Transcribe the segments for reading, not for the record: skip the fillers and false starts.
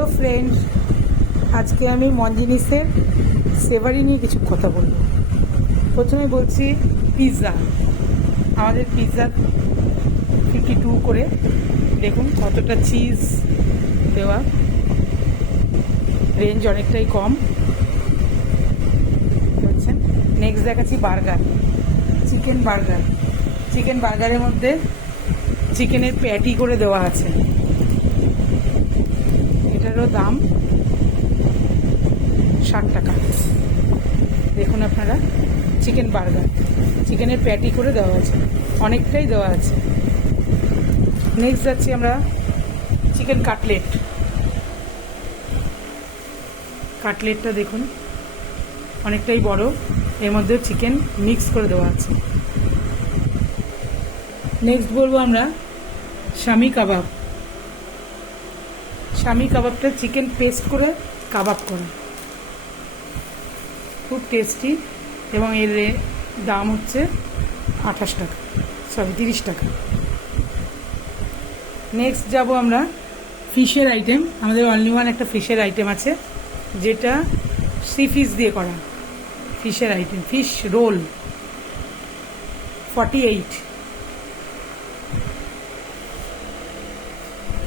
Hello friend, আজকে আমি মনজিনিসের সেভারি নিয়ে কিছু কথা বলবো। প্রথমে বলছি পিৎজা। আমাদের পিৎজা 52 করে দেখুন কতটা চিজ দেওয়া, রেঞ্জ অনেকটাই কম বুঝছেন। নেক্সট দেখাচ্ছি বার্গার, চিকেন বার্গার। চিকেন বার্গারের মধ্যে চিকেনের প্যাটি করে দেওয়া আছে, এটারও দাম 60 টাকা। দেখুন আপনারা, চিকেন বার্গার, চিকেনের প্যাটি করে দেওয়া আছে, অনেকটাই দেওয়া আছে। নেক্সট যাচ্ছি আমরা চিকেন কাটলেট। কাটলেটটা দেখুন অনেকটাই বড়, এর মধ্যে চিকেন মিক্স করে দেওয়া আছে। নেক্সট বলবো আমরা শামি কাবাব। শামি কাবাবটা চিকেন পেস্ট করে কাবাব করে, খুব টেস্টি, এবং এর দাম হচ্ছে 28 টাকা, 30 টাকা। নেক্সট যাব আমরা ফিশের আইটেম। আমাদের অনলি ওয়ান একটা ফিশের আইটেম আছে, যেটা সি ফিশ দিয়ে করা ফিশের আইটেম, ফিশ রোল 48।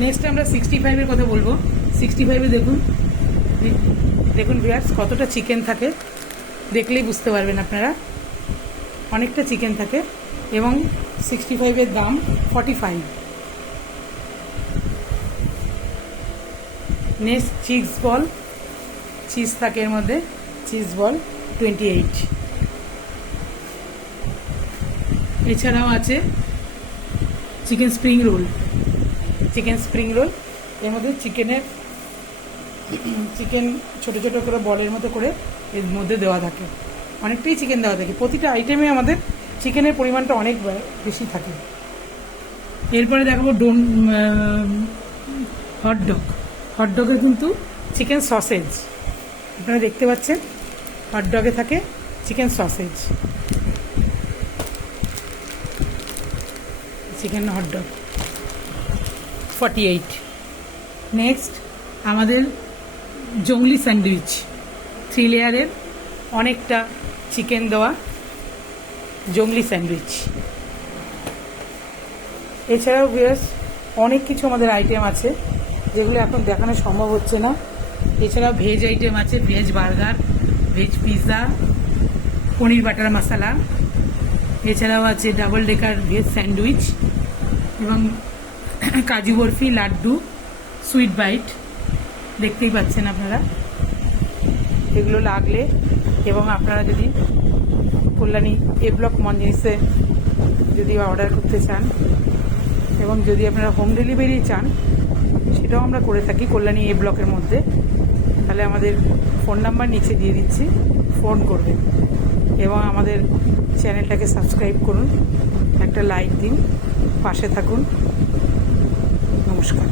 নেক্সট আমরা 65-এর কথা বলবো। 65-এ দেখুন ভিউয়ার্স কতটা চিকেন থাকে, দেখলেই বুঝতে পারবেন আপনারা, অনেকটা চিকেন থাকে, এবং 65-এর দাম 45। নেক্সট চিজ বল, চিজ থাকে এর মধ্যে, চিজ বল 28। এছাড়াও আছে chicken spring roll. Chicken spring roll, এর মধ্যে চিকেন ছোটো ছোটো করে বলের মতো করে এর মধ্যে দেওয়া থাকে, অনেকটাই চিকেন দেওয়া থাকে। প্রতিটা আইটেমে আমাদের চিকেনের পরিমাণটা অনেক বেশি থাকে। এরপরে দেখাবো হটডগ। হটডগে কিন্তু চিকেন সসেজ, আপনারা দেখতে পাচ্ছেন, হটডগে থাকে chicken sausage, chicken hot dog 48। Next আমাদের জংলি স্যান্ডউইচ, 3 লেয়ারের অনেকটা চিকেন দেওয়া জংলি স্যান্ডউইচ। এছাড়াও বেশ অনেক কিছু আমাদের আইটেম আছে, যেগুলো এখন দেখানো সম্ভব হচ্ছে না। এছাড়াও ভেজ আইটেম আছে, ভেজ বার্গার, ভেজ পিৎজা, পনির বাটার মশলা। এছাড়াও আছে ডাবল ডেকার ভেজ স্যান্ডউইচ, এবং কাজু বরফি, লাড্ডু, সুইট বাইট, দেখতেই পাচ্ছেন আপনারা। এগুলো লাগলে, এবং আপনারা যদি কল্যাণী এ ব্লক মনজিনিসে যদি অর্ডার করতে চান, এবং যদি আপনারা হোম ডেলিভারি চান, সেটাও আমরা করে থাকি কল্যাণী এ ব্লকের মধ্যে, তাহলে আমাদের ফোন নাম্বার নিচে দিয়ে দিচ্ছি, ফোন করবেন। এবং আমাদের চ্যানেলটাকে সাবস্ক্রাইব করুন, একটা লাইক দিন, পাশে থাকুন। নমস্কার।